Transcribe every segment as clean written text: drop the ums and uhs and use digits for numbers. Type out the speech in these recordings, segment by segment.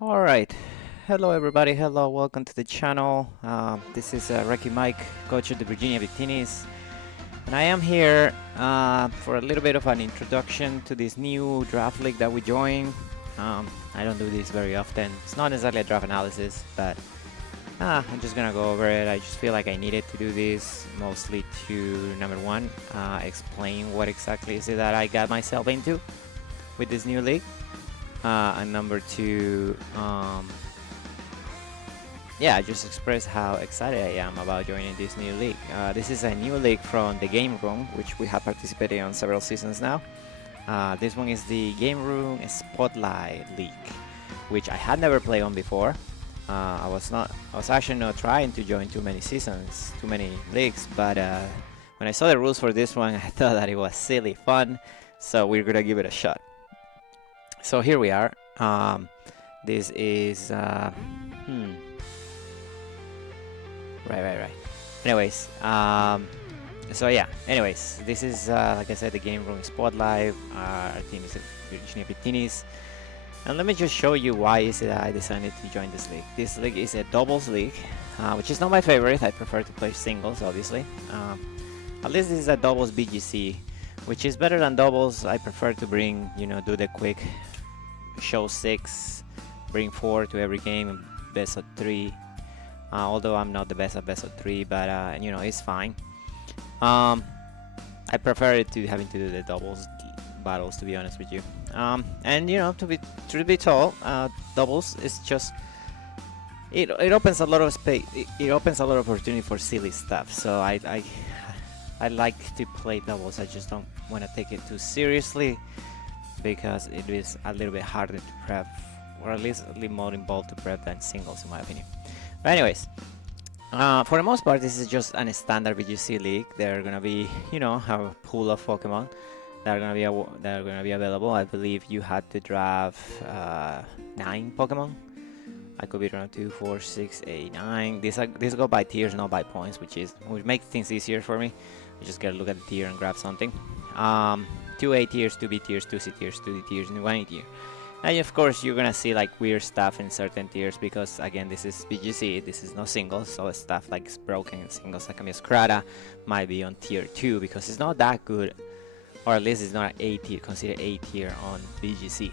Alright, hello everybody, hello, welcome to the channel. This is Ricky Mike, coach of the Virginia Bikini's, and I am here for a little bit of an introduction to this new draft league that we joined. I don't do this very often. It's not exactly a draft analysis, but I'm just gonna go over it. I just feel like I needed to do this mostly to, number one, explain what exactly is it that I got myself into with this new league. And number two, yeah, just express how excited I am about joining this new league. This is a new league from the Game Room, which we have participated on several seasons now. This one is the Game Room Spotlight League, which I had never played on before. I was actually not trying to join too many seasons, too many leagues, but when I saw the rules for this one, I thought that it was silly fun, so we're gonna give it a shot. So here we are. This is right. Anyways, so yeah. Anyways, this is like I said, the Game Room Spotlight. Our team is the Virginia Bikini's, and let me just show you why is it that I decided to join this league. This league is a doubles league, which is not my favorite. I prefer to play singles, obviously. At least this is a doubles BGC, which is better than doubles. I prefer to bring, do the quick show 6, bring 4 to every game, best of 3. Although I'm not the best at best of 3, but it's fine. I prefer it to having to do the doubles battles, to be honest with you. And to be told, doubles is just it opens a lot of space. It opens a lot of opportunity for silly stuff. So I like to play doubles. I just don't want to take it too seriously, because it is a little bit harder to prep, or at least a little more involved to prep than singles, in my opinion. But anyways, for the most part, this is just a standard VGC league. They're gonna be, have a pool of Pokemon that are gonna be available. I believe you had to draft 9 Pokemon. I could be wrong. 2, 4, 6, 8, 9. These go by tiers, not by points, which makes things easier for me. I just gotta look at the tier and grab something. 2 A tiers, 2 B tiers, 2 C tiers, 2 D tiers, and 1 A tier. And of course, you're gonna see like weird stuff in certain tiers, because again, this is BGC, this is no singles, so stuff like broken singles like Scrata might be on tier 2 because it's not that good, or at least it's not A tier, considered A tier on BGC.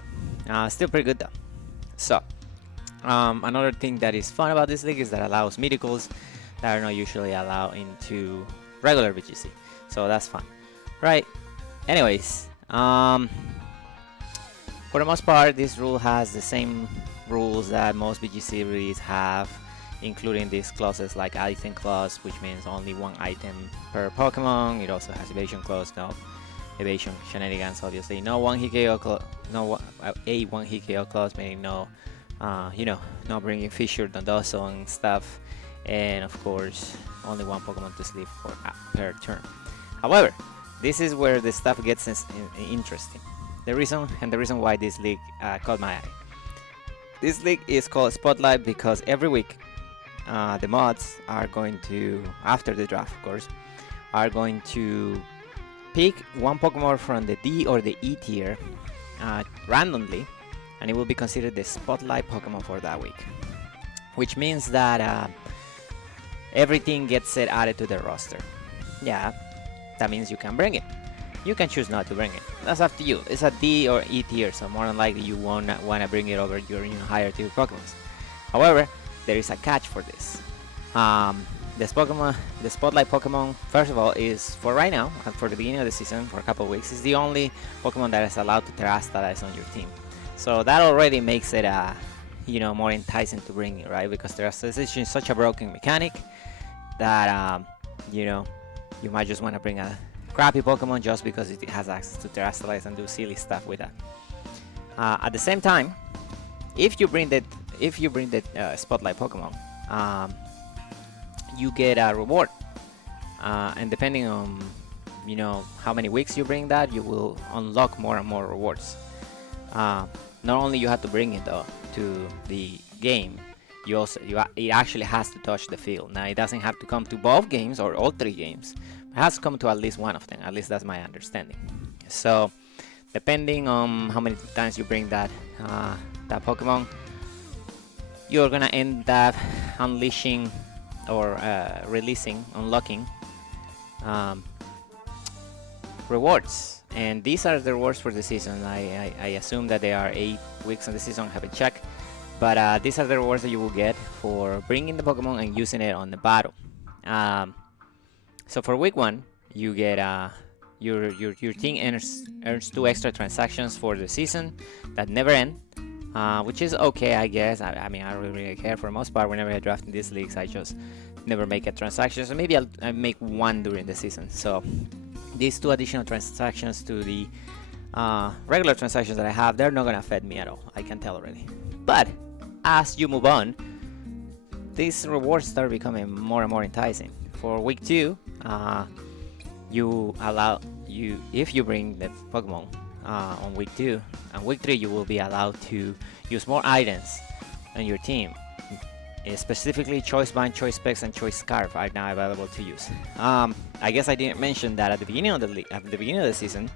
Still pretty good though. So, another thing that is fun about this league is that allows mythicals that are not usually allowed into regular BGC, so that's fun, right? Anyways, for the most part, this rule has the same rules that most BGC releases have, including these clauses like item clause, which means only 1 item per Pokemon. It also has evasion clause, no evasion shenanigans, obviously. No 1 hit KO clause, a 1 hit KO clause, meaning no, no bringing Fissure, Dondozo and stuff. And of course, only 1 Pokemon to sleep per turn. However, this is where the stuff gets interesting. The reason why this league caught my eye. This league is called Spotlight because every week the mods are going to, after the draft of course, are going to pick 1 Pokemon from the D or the E tier randomly, and it will be considered the Spotlight Pokemon for that week. Which means that everything gets added to the roster. Yeah, that means you can bring it. You can choose not to bring it. That's up to you. It's a D or E tier, so more than likely you won't want to bring it over your higher tier Pokemon. However, there is a catch for this. The Spotlight Pokemon, first of all, is for right now and for the beginning of the season, for a couple of weeks, is the only Pokemon that is allowed to Terastallize on your team. So that already makes it more enticing to bring it, right? Because Terastallization is such a broken mechanic that you might just want to bring a crappy Pokemon just because it has access to Terastallize and do silly stuff with that. At the same time, if you bring the Spotlight Pokemon, you get a reward, and depending on how many weeks you bring that, you will unlock more and more rewards. Not only you have to bring it though to the game, it actually has to touch the field. Now it doesn't have to come to both games or all 3 games. It has to come to at least one of them. At least that's my understanding. So depending on how many times you bring that Pokemon, you're gonna end up unleashing or unlocking um, rewards, and these are the rewards for the season. I assume that they are 8 weeks on the season, haven't checked, but these are the rewards that you will get for bringing the Pokemon and using it on the battle. So for week 1, you get your team earns 2 extra transactions for the season that never end, which is okay, I guess. I mean, I don't really care for the most part. Whenever I draft in these leagues, I just never make a transaction, so maybe I'll make 1 during the season. So these 2 additional transactions to the regular transactions that I have, they're not gonna affect me at all, I can tell already. But as you move on, these rewards start becoming more and more enticing. For week 2, if you bring the Pokemon on week 2, and week 3 you will be allowed to use more items on your team. Specifically, Choice Band, Choice Specs, and Choice Scarf are now available to use. I guess I didn't mention that at the beginning of the season,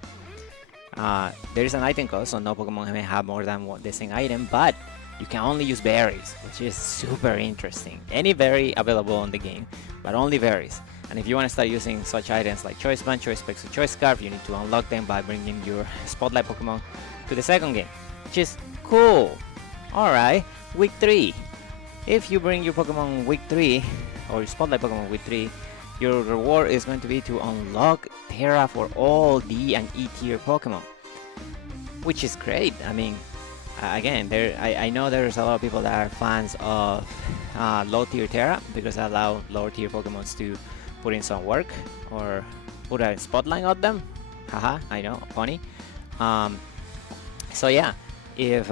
there is an item cost, so no Pokemon may have more than the same item, but you can only use berries, which is super interesting. Any berry available on the game, but only berries. And if you want to start using such items like Choice Band, Choice Specs, or Choice Scarf, you need to unlock them by bringing your Spotlight Pokemon to the second game, which is cool. Alright, week 3. If you bring your Pokemon week 3, or your Spotlight Pokemon week 3, your reward is going to be to unlock Terra for all D and E tier Pokemon, which is great. I mean, again, I know there's a lot of people that are fans of low tier Terra because it allows lower tier Pokemon to put in some work or put a spotlight on them. Haha, I know, funny. So yeah, if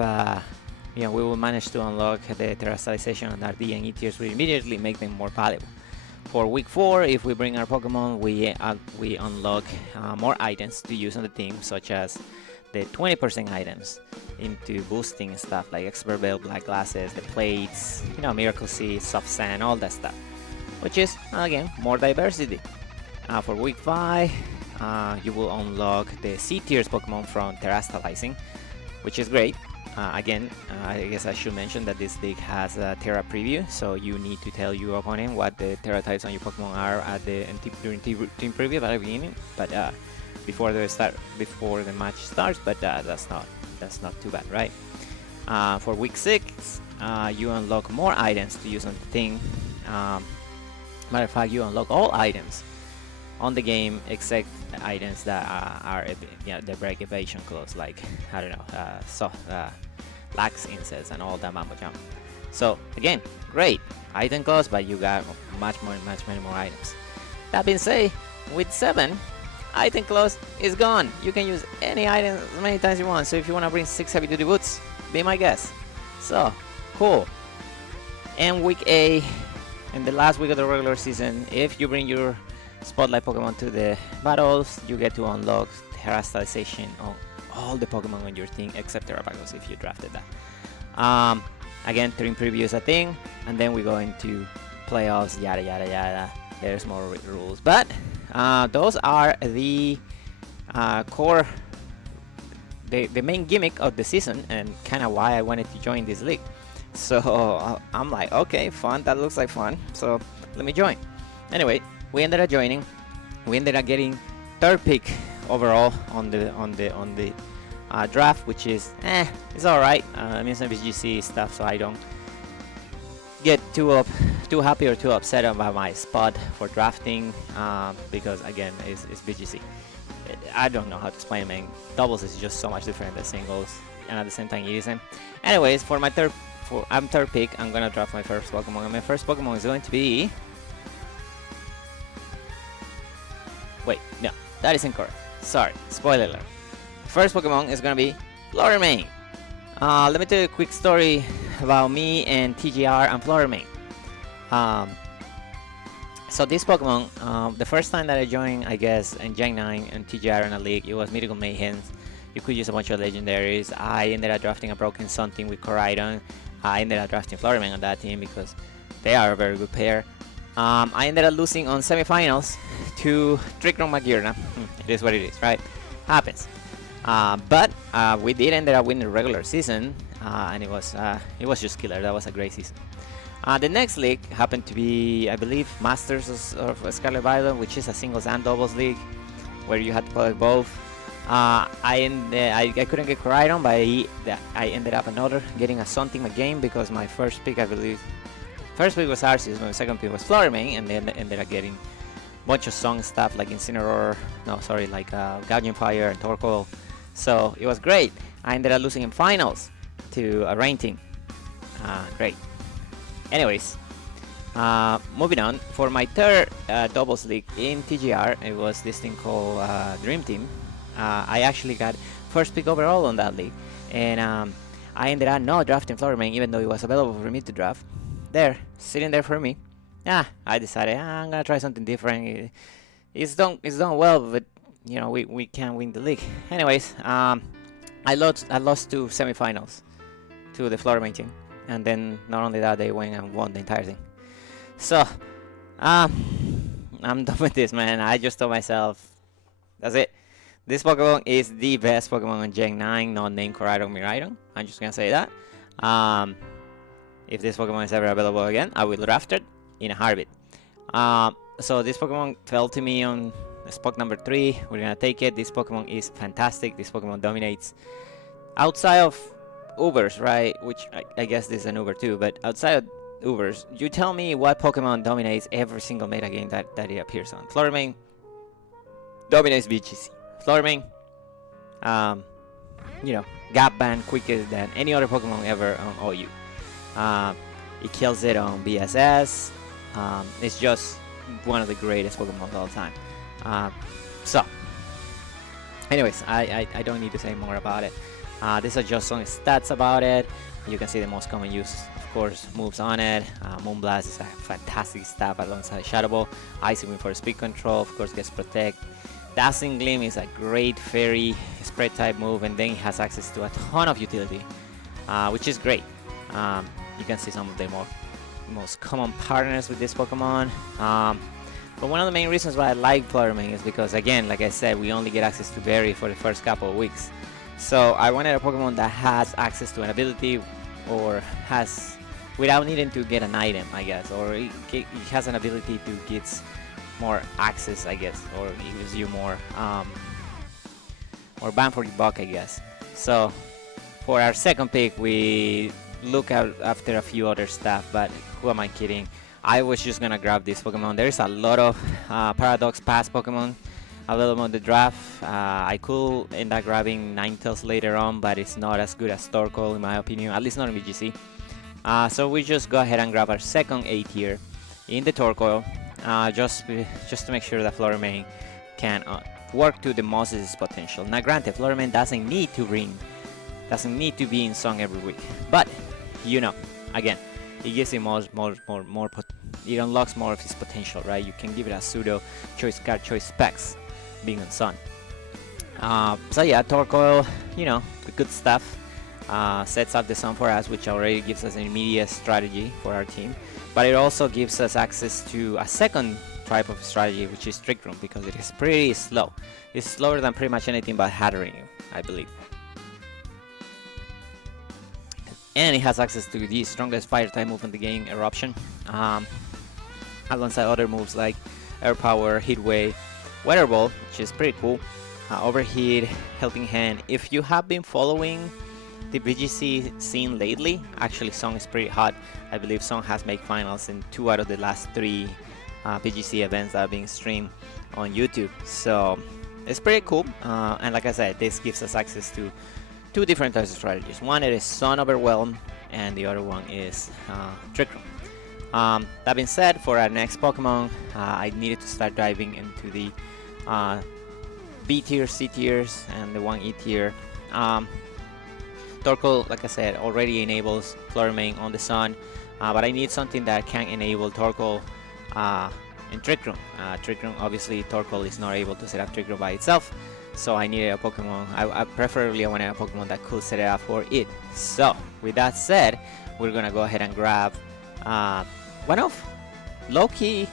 we will manage to unlock the terrestrialization on our D and E tiers, we immediately make them more valuable. For week 4, if we bring our Pokemon, we unlock more items to use on the team, such as the 20% items into boosting stuff like Expert Bell, Black Glasses, the plates, Miracle Seed, Soft Sand, all that stuff, which is, again, more diversity. For week 5, you will unlock the C tiers Pokemon from terrestrializing, which is great. Again, I guess I should mention that this league has a Terra preview, so you need to tell your opponent what the Terra types on your Pokemon are during team preview at the beginning, but before the match starts. But that's not too bad, right? For week 6, you unlock more items to use on the team. Matter of fact, you unlock all items on the game except items that are the break evasion clause, like I don't know, lax insects and all that mambo jump. So again, great item cost, but you got many more items. That being said, with 7, item clause is gone. You can use any item as many times you want. So if you want to bring 6 heavy duty boots, be my guest. So cool. And week 8, in the last week of the regular season, if you bring your Spotlight Pokemon to the battles, you get to unlock terrestrialization on all the Pokemon on your team except Terrapagos if you drafted that. Again, team preview is a thing, and then we go into playoffs, yada yada yada. There's more rules, but those are the core, the main gimmick of the season, and kind of why I wanted to join this league. So I'm like, okay, fun. That looks like fun. So let me join. Anyway, we ended up joining. We ended up getting 3rd pick overall on the draft, which is it's all right. I mean, some VGC stuff, so I don't get too happy or too upset about my spot for drafting, because again, it's VGC. I don't know how to explain it, man. Doubles is just so much different than singles, and at the same time it isn't. Anyways, for my third pick, I'm gonna draft my first Pokemon, and my first Pokemon is going to be... Wait, no, that is incorrect. Sorry, spoiler alert. First Pokemon is gonna be Floramain. Let me tell you a quick story about me and TGR and Floramain. So this Pokemon, the first time that I joined, I guess, in Gen 9 and TGR in a league, it was Mythical Mayhem. You could use a bunch of legendaries. I ended up drafting a Broken Something with Koraidon. I ended up drafting Floramain on that team because they are a very good pair. I ended up losing on semifinals to Trickroom Magirna. It is what it is, right? Happens. But we did end up winning the regular season, and it was just killer. That was a great season. The next league happened to be, I believe, Masters of Scarlet Violet, which is a singles and doubles league where you had to play both. I couldn't get Coridon, but I ended up getting a Sun Team game because my first pick, I believe, first pick was Arceus, my second pick was Florame, and then ended up getting a bunch of song stuff like Incineroar, like Gouging Fire and Torkoal. So it was great. I ended up losing in finals to a rain team. Great. Anyways, moving on. For my third doubles league in TGR, it was this thing called Dream Team. I actually got first pick overall on that league, and I ended up not drafting Florame even though it was available for me to draft. Sitting there for me. I decided I'm gonna try something different. It's done well, but you know we can't win the league. Anyways, I lost to semifinals to the Florame team, and then not only that, they went and won the entire thing. So I'm done with this, man. I just told myself, that's it. This Pokemon is the best Pokemon on Gen 9, not named Coridon Miraidon. I'm just gonna say that. If this Pokemon is ever available again, I will draft it in a heartbeat. So this Pokemon fell to me on spot number 3. We're gonna take it. This Pokemon is fantastic. This Pokemon dominates. Outside of Ubers, right? Which I guess this is an Uber too, but outside of Ubers, you tell me what Pokemon dominates every single meta game that it appears on. Florame dominates VGC. Florame, gap ban quicker than any other Pokemon ever on OU. It kills it on BSS. It's just one of the greatest Pokemon of all time. So, anyways, I don't need to say more about it. These are just some stats about it. You can see the most common use, of course, moves on it. Moonblast is a fantastic stab alongside Shadow Ball. Icy Wind for speed control, of course, gets Protect. Dazzling Gleam is a great fairy spread type move, and then it has access to a ton of utility, which is great. You can see some of the most common partners with this Pokemon. But one of the main reasons why I like Florame is because, again, like I said, we only get access to Berry for the first couple of weeks. So I wanted a Pokemon that has access to an ability, or has, without needing to get an item, I guess, or it has an ability to get more access, I guess, or it gives you more bang for your buck, I guess. So for our second pick, we look out after a few other stuff, but who am I kidding? I was just gonna grab this Pokemon. There's a lot of Paradox Pass Pokemon available on the draft. I could end up grabbing Ninetales later on, but it's not as good as Torkoal in my opinion, at least not in VGC. So we just go ahead and grab our second A tier in the Torkoal, just to make sure that Florame can work to the most of its potential. Now granted, Florame doesn't need to be in song every week, but again, it gives him it unlocks more of his potential, right? You can give it a pseudo choice card, choice specs being on Sun. So yeah, Torkoal, the good stuff, sets up the Sun for us, which already gives us an immediate strategy for our team, but it also gives us access to a second type of strategy, which is Trick Room, because it is pretty slow. It's slower than pretty much anything but Hatterene, I believe. And it has access to the strongest fire type move in the game, Eruption, alongside other moves like Air Power, Heat Wave, Weather Ball, which is pretty cool, Overheat, Helping Hand. If you have been following the VGC scene lately, actually Song is pretty hot. I believe Song has made finals in 2 out of the last 3 VGC events that are being streamed on YouTube. So it's pretty cool, and like I said, this gives us access to 2 different types of strategies. One is Sun Overwhelm, and the other one is Trick Room. That being said, for our next Pokemon, I needed to start diving into the B tier, C tiers, and the 1E tier. Torkoal, like I said, already enables Florame on the Sun, but I need something that can enable Torkoal in Trick Room. Trick Room, obviously, Torkoal is not able to set up Trick Room by itself, so I needed a Pokemon. Preferably, I wanted a Pokemon that could set it up for it. So, with that said, we're gonna go ahead and grab one of low-key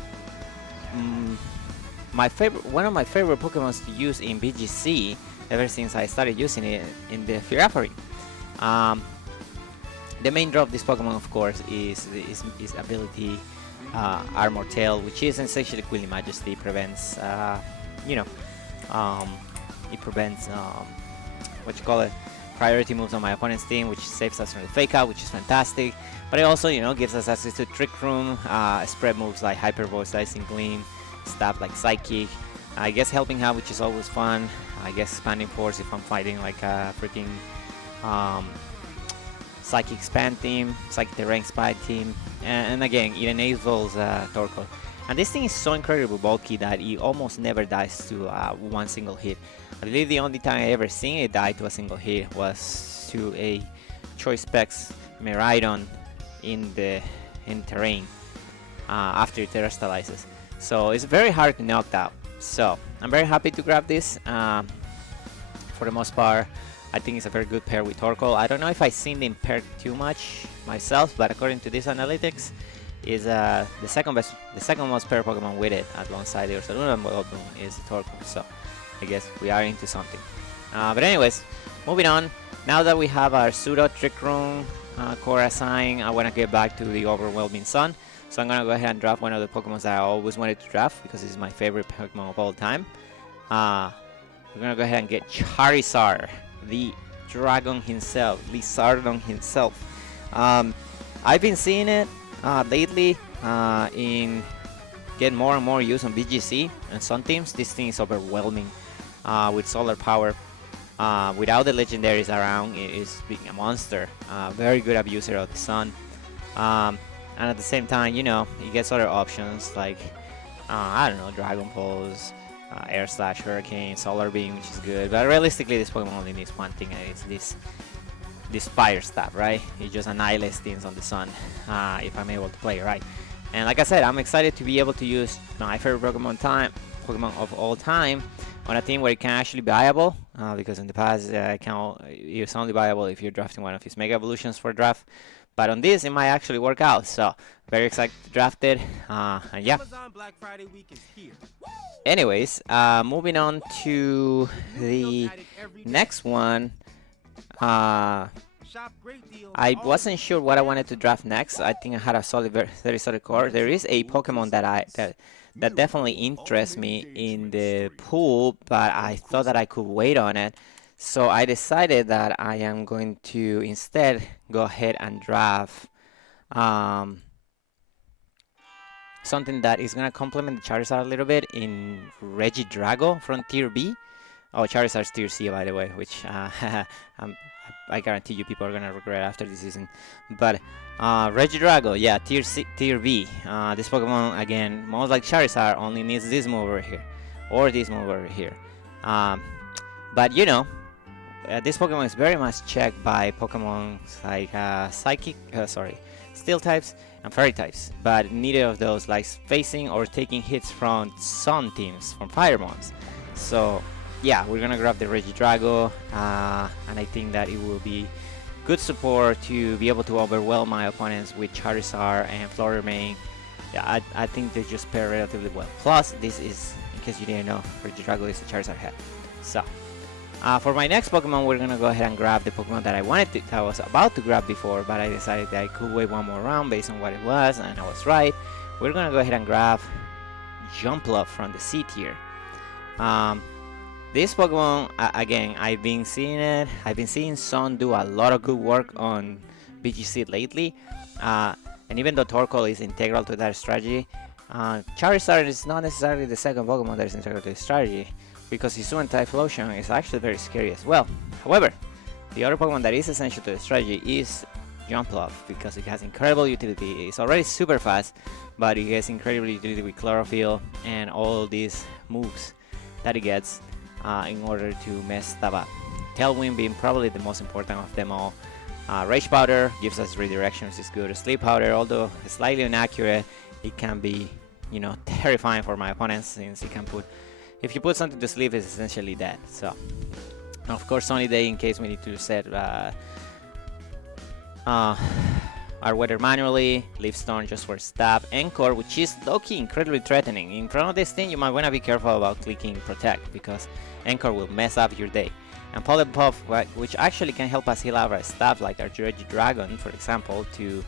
one of my favorite Pokemons to use in VGC ever since I started using it in the Firaphori. The main draw of this Pokemon, of course, is his ability Armor Tail, which is essentially Queenly Majesty. Prevents, you know, it prevents what you call it, priority moves on my opponent's team, which saves us from the Fake Out, which is fantastic. But it also, you know, gives us access to Trick Room, spread moves like Hyper Voice, Slicing Gleam, stuff like Psychic. I guess Helping Hand, which is always fun. I guess Expanding Force if I'm fighting like a freaking Psychic Expand team, Psychic Terrain Spy team, and again, it enables Torkoal. And this thing is so incredibly bulky that it almost never dies to one single hit. I believe the only time I ever seen it die to a single hit was to a Choice Specs Miraidon in terrain after it terastallizes. So it's very hard to knock out. So I'm very happy to grab this. For the most part, I think it's a very good pair with Torkoal. I don't know if I've seen them paired too much myself, but according to these analytics, is the second most paired Pokemon with it alongside the Ursaluna Volboom is Torkoal. So I guess we are into something. But anyways, moving on. Now that we have our pseudo Trick Room core assigned, I want to get back to the Overwhelming Sun. So I'm gonna go ahead and draft one of the Pokemon that I always wanted to draft because it's my favorite Pokemon of all time. We're gonna go ahead and get Charizard, the dragon himself, Lizardon himself. I've been seeing it lately in get more and more use on BGC and some teams. This thing is overwhelming with solar power. Without the legendaries around, it is being a monster. Very good abuser of the sun. And at the same time, you know, it gets other options like, I don't know, Dragon Pulse, Air Slash, Hurricane, Solar Beam, which is good. But realistically, this Pokemon only needs one thing, and it's this Fire Stab, right? It just annihilates things on the sun if I'm able to play it right. And like I said, I'm excited to be able to use my favorite Pokemon of all time on a team where it can actually be viable, because in the past it's only viable if you're drafting one of his Mega Evolutions for draft. But on this, it might actually work out. So very excited to draft it. And yeah. Anyways, moving on to the next one. I wasn't sure what I wanted to draft next. I think I had a very solid core. There is a Pokemon that definitely interests me in the pool, but I thought that I could wait on it. So I decided that I am going to instead go ahead and draft something that is going to complement the Charizard a little bit in Regidrago from Tier B. Oh, Charizard's Tier C, by the way, which I guarantee you people are going to regret after this season. But Regidrago, yeah, Tier B. This Pokemon, again, most like Charizard, only needs this move over here, or this move over here. But you know, this Pokemon is very much checked by Pokemon like Steel types and Fairy types, but neither of those likes facing or taking hits from Sun teams, from Fire mons. So yeah, we're gonna grab the Regidrago, and I think that it will be good support to be able to overwhelm my opponents with Charizard and Floramain. Yeah, I think they just pair relatively well. Plus, this is, in case you didn't know, Regidrago is a Charizard head. So for my next Pokemon, we're gonna go ahead and grab the Pokemon that I was about to grab before, but I decided that I could wait one more round based on what it was, and I was right. We're gonna go ahead and grab Jumpluff from the C tier. This Pokemon, again, I've been seeing it. I've been seeing Sun do a lot of good work on BGC lately, and even though Torkoal is integral to that strategy, Charizard is not necessarily the second Pokemon that is integral to the strategy, because Hisuian Typhlosion is actually very scary as well. However, the other Pokemon that is essential to the strategy is Jumpluff, because it has incredible utility. It's already super fast, but it has incredible utility with Chlorophyll and all these moves that it gets in order to mess stuff up. Tailwind being probably the most important of them all. Rage Powder gives us redirection, which is good. Sleep Powder, although slightly inaccurate, it can be, you know, terrifying for my opponents, since it can put, if you put something to sleep, it's essentially dead. So, of course, Sunny Day in case we need to set our weather manually. Leaf Storm just for stab. Encore, which is low-key incredibly threatening. In front of this thing, you might want to be careful about clicking Protect, because Encore will mess up your day. and Polypuff, which actually can help us heal our stuff, like our Dragon, for example, to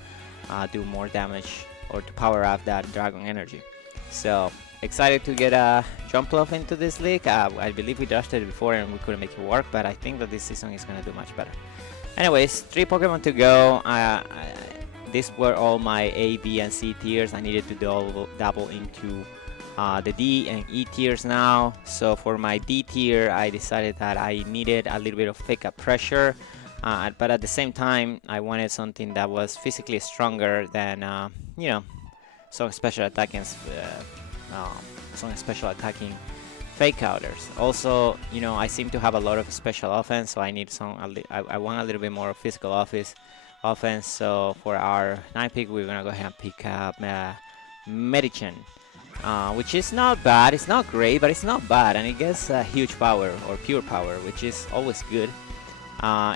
do more damage or to power up that Dragon energy. So excited to get a Jumpluff into this league. I believe we dashed it before and we couldn't make it work, but I think that this season is going to do much better. Anyways, 3 Pokemon to go. These were all my A, B, and C tiers. I needed to double into the D and E tiers now. So for my D tier, I decided that I needed a little bit of fake up pressure, but at the same time, I wanted something that was physically stronger than, you know, some special attacking fake outers. Also, you know, I seem to have a lot of special offense, so I need I want a little bit more physical offense. So for our 9 pick, we're gonna go ahead and pick up Medicine, which is not bad. It's not great, but it's not bad, and it gets huge power or pure power, which is always good.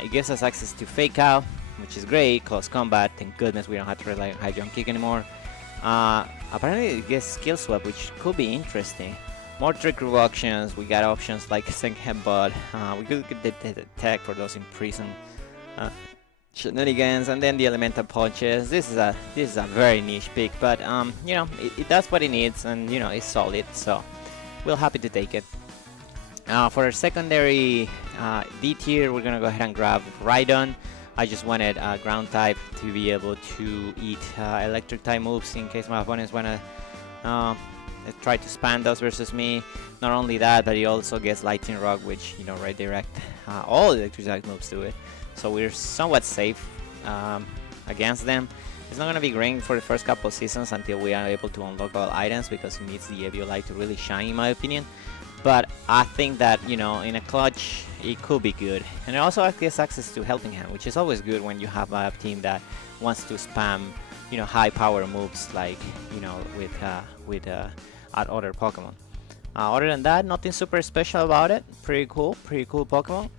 It gives us access to Fake Out, which is great. Close combat, thank goodness we don't have to rely on High Jump Kick anymore. Apparently it gets Skill Swap, which could be interesting. More trick options. We got options like Sync Headbutt. We could get the tech for those in prison shenanigans, and then the Elemental Punches. This is a very niche pick, but you know, it does what it needs, and you know, it's solid. So we're happy to take it. For our secondary D tier, we're gonna go ahead and grab Rhydon. I just wanted ground type to be able to eat electric type moves in case my opponents wanna try to spam those versus me. Not only that, but he also gets Lightning Rock, which, you know, redirect all electric type moves to it. So we're somewhat safe against them. It's not going to be great for the first couple of seasons until we are able to unlock all items, because it needs the Eviolite to really shine, in my opinion. But I think that, you know, in a clutch, it could be good. And it also gets access to Helping Hand, which is always good when you have a team that wants to spam, you know, high power moves, like, you know, with other Pokemon. Other than that, nothing super special about it. Pretty cool Pokemon.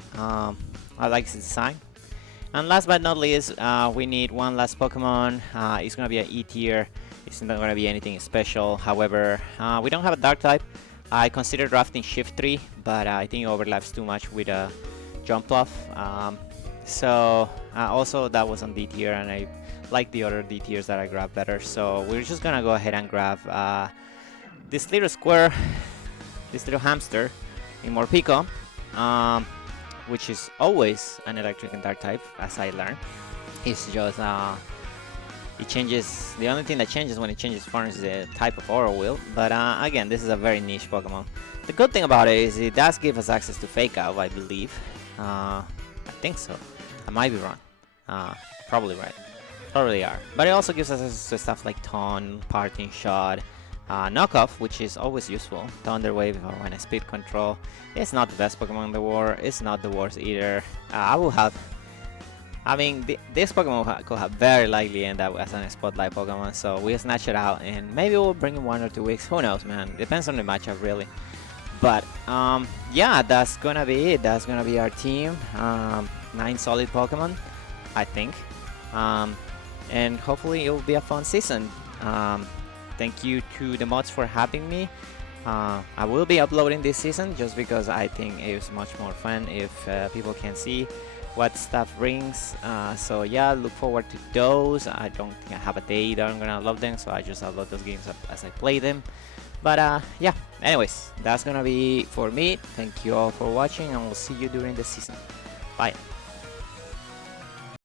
I like its design. And last but not least, we need one last Pokemon. It's gonna be an E tier. It's not gonna be anything special. However, we don't have a Dark type. I considered drafting Shift 3, but I think it overlaps too much with a Jumpluff. So also that was on D tier, and I like the other D tiers that I grabbed better. So we're just gonna go ahead and grab this little square, this little hamster in Morpeko, which is always an electric and dark type, as I learned. It's just it changes. The only thing that changes when it changes forms is the type of Aura Wheel. But again, this is a very niche Pokemon. The good thing about it is it does give us access to Fake Out, I believe. I think so. I might be wrong. Probably right. Probably are. But it also gives us access to stuff like Taunt, Parting Shot, Knockoff, which is always useful. Thunder Wave when I speed control. It's not the best Pokemon in the war. It's not the worst either. I mean, this Pokemon could have very likely end up as a Spotlight Pokemon, so we'll snatch it out, and maybe we'll bring in 1 or 2 weeks. Who knows, man? Depends on the matchup, really. But yeah, that's gonna be it. That's gonna be our team. 9 solid Pokemon, I think, and hopefully it will be a fun season. Thank you to the mods for having me. I will be uploading this season just because I think it's much more fun if people can see what stuff brings. So yeah, look forward to those. I don't think I have a day that I'm gonna love them, so I just upload those games as I play them. But yeah, anyways, that's gonna be for me. Thank you all for watching, and we'll see you during the season. Bye.